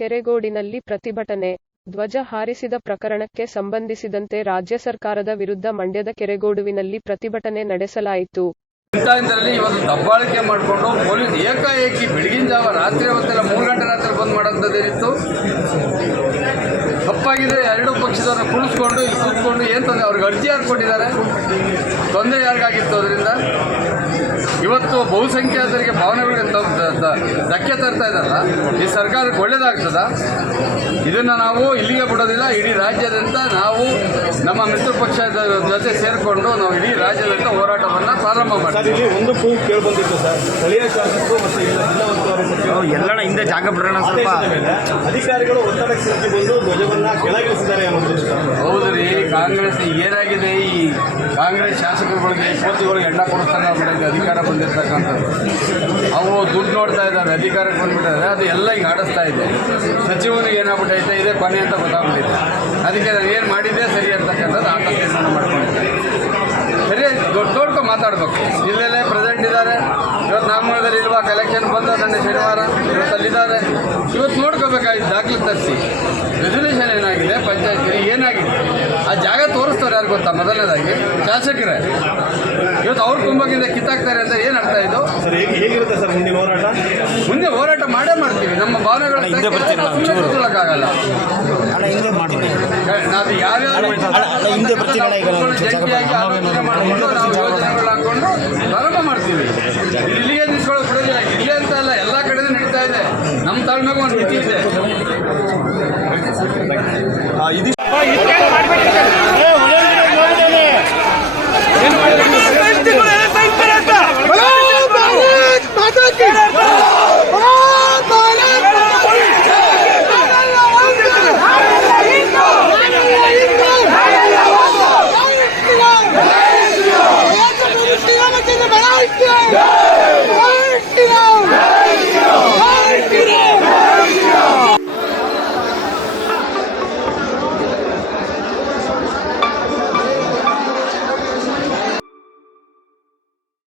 ಕೆರೆಗೋಡಿನಲ್ಲಿ ಪ್ರತಿಭಟನೆ, ಧ್ವಜ ಹಾರಿಸಿದ ಪ್ರಕರಣಕ್ಕೆ ಸಂಬಂಧಿಸಿದಂತೆ ರಾಜ್ಯ ಸರ್ಕಾರದ ವಿರುದ್ಧ ಮಂಡ್ಯದ ಕೆರೆಗೋಡುವಿನಲ್ಲಿ ಪ್ರತಿಭಟನೆ ನಡೆಸಲಾಯಿತು. ಇಂಥದ್ರಲ್ಲಿ ಇವತ್ತು ದಬ್ಬಾಳಿಕೆ ಮಾಡಿಕೊಂಡು ಪೊಲೀಸ್ ಏಕಾಏಕಿ ಬೆಳಗಿನ ಜಾವ ರಾತ್ರಿ ಹೊತ್ತೆಲ್ಲ ಮೂರು ಗಂಟೆ ರಾತ್ರಿ ಬಂದ್ ಮಾಡೋಂಥದ್ದೇನಿತ್ತು ತಪ್ಪಾಗಿದೆ, ಎರಡು ಪಕ್ಷದವ್ರನ್ನ ಕುಳಿಸ್ಕೊಂಡು ಇಲ್ಲಿ ಕೂತ್ಕೊಂಡು ಏನು ತೊಂದರೆ, ಅವ್ರಿಗೆ ಅರ್ಜಿ ಯಾರು ಕೊಟ್ಟಿದ್ದಾರೆ ತೊಂದರೆ ಯಾರಿಗಾಗಿತ್ತು ಅದರಿಂದ? ಇವತ್ತು ಬಹುಸಂಖ್ಯಾತರಿಗೆ ಭಾವನೆಗಳಿಗೆ ಧಕ್ಕೆ ತರ್ತಾ ಇದ್ದಾರಲ್ಲ ಈ ಸರ್ಕಾರಕ್ಕೆ ಒಳ್ಳೇದಾಗ್ತದ? ಇದನ್ನು ನಾವು ಇಲ್ಲಿಗೆ ಬಿಡೋದಿಲ್ಲ ಇಡೀ ರಾಜ್ಯಾದ್ಯಂತ ನಾವು ನಮ್ಮ ಮಿತ್ರ ಪಕ್ಷದ ಜೊತೆ ಸೇರಿಕೊಂಡು ನಾವು ಇಡೀ ರಾಜ್ಯದಿಂದ ಹೋರಾಟವನ್ನು ಪ್ರಾರಂಭ ಮಾಡ್ತೀವಿ. ಒಂದು ಕೂಗು ಕೇಳಿ ಬಂದಿತ್ತು ಸರ್. ಸ್ಥಳೀಯ ಶಾಸಕರು ಮತ್ತು ಎಲ್ಲ ಜಿಲ್ಲಾ ಉಸ್ತುವಾರಿ ಸಚಿವರು ಎಲ್ಲಣ್ಣ ಹಿಂದೆ ಜಾಗ ಬಿಡೋಣ ಸ್ವಲ್ಪ. ಅಧಿಕಾರಿಗಳು ಒತ್ತಡಕ್ಕೆ ಸಿಕ್ಕಿ ಬಂದು ಧ್ವಜವನ್ನ ಕೆಳಗಿಳಿಸಿದ್ದಾರೆ ಅನ್ನೋದು. ಹೌದು ರೀ ಕಾಂಗ್ರೆಸ್ ಏನಾಗಿದೆ ಈ ಕಾಂಗ್ರೆಸ್ ಶಾಸಕರುಗಳಿಗೆ ಕೋತಿಗಳಿಗೆ ಎಣ್ಣ ಕೊಡಿಸ್ತಾರೆ ಆಗ್ಬಿಟ್ಟಿದೆ ಅಧಿಕಾರ ಬಂದಿರತಕ್ಕಂಥದ್ದು. ಅವು ದುಡ್ಡು ನೋಡ್ತಾ ಇದ್ದಾರೆ, ಅಧಿಕಾರಕ್ಕೆ ಬಂದ್ಬಿಟ್ಟಿದ್ದಾರೆ, ಅದು ಎಲ್ಲ ಈಗ ಆಡಿಸ್ತಾ ಇದೆ. ಸಚಿವನಿಗೆ ಏನಾಗ್ಬಿಟ್ಟೈತೆ, ಇದೇ ಕೊನೆ ಅಂತ ಗೊತ್ತಾಗ್ಬಿಟ್ಟಿದೆ. ಅದಕ್ಕೆ ನಾನು ಏನು ಮಾಡಿದ್ದೆ ಸರಿ ಅಂತಕ್ಕಂಥದ್ದು ಆತಂಕ ಮಾಡ್ಕೊಂಡಿದ್ದೆ. ಸರಿ, ದೊಡ್ಡ ದೊಡ್ಡ ಮಾತಾಡಬೇಕು. ಇಲ್ಲೆಲ್ಲೇ ಪ್ರೆಸೆಂಟ್ ಇದ್ದಾರೆ. ಇವತ್ತು ನಾಮದಲ್ಲಿ ಇಲ್ವಾ ಕಲೆಕ್ಷನ್ ಬಂದ ನನ್ನ ಶನಿವಾರ, ಇವತ್ತು ಅಲ್ಲಿದ್ದಾರೆ. ಇವತ್ತು ನೋಡ್ಕೋಬೇಕಾಗಿತ್ತು, ದಾಖಲೆ ತರಿಸಿ. ಮಾಡಿದವ್ರು ಯಾರು ಗೊತ್ತಾ? ಮೊದಲನೇದಾಗಿ ಶಾಸಕರೇ. ಇವತ್ತು ಅವ್ರ ಕುಂಭದಿಂದ ಕಿತ್ತಾಕ್ತಾರೆ ಅಂತ ಏನು ಅರ್ಥ ಇದು? ಸರ್ ಹೇಗೆ ಹೇಗಿರುತ್ತೆ ಸರ್ ಮುಂದಿನ ಹೋರಾಟ? ಮುಂದೆ ಹೋರಾಟ ಮಾಡೇ ಮಾಡ್ತೀವಿ. ನಮ್ಮ ಭಾವನೆಗಳ ಕೂತ್ಕೊಳ್ಳೋಕ್ಕಾಗಲ್ಲ. ನಾವು ಯಾರ್ಯಾರು ಜಂಟಿಯಾಗಿ ಆಲೋಚನೆ ಮಾಡಿಕೊಂಡು ನಾವು ಯೋಜನೆಗಳು ಹಾಕೊಂಡು ಪ್ರಾರಂಭ ಮಾಡ್ತೀವಿ. ಇಲ್ಲಿಗೆ ನಿಂತ್ಕೊಳ್ಳೋಕೆ ಬಿಡೋದಿಲ್ಲ. ಇಲ್ಲೇ ಅಂತ ಅಲ್ಲ ಎಲ್ಲ ಕಡೆ ನಡೀತಾ ಇದೆ. ನಮ್ಮ ತಾಳ್ಮೆಗೂ ಒಂದು ಮಿತಿ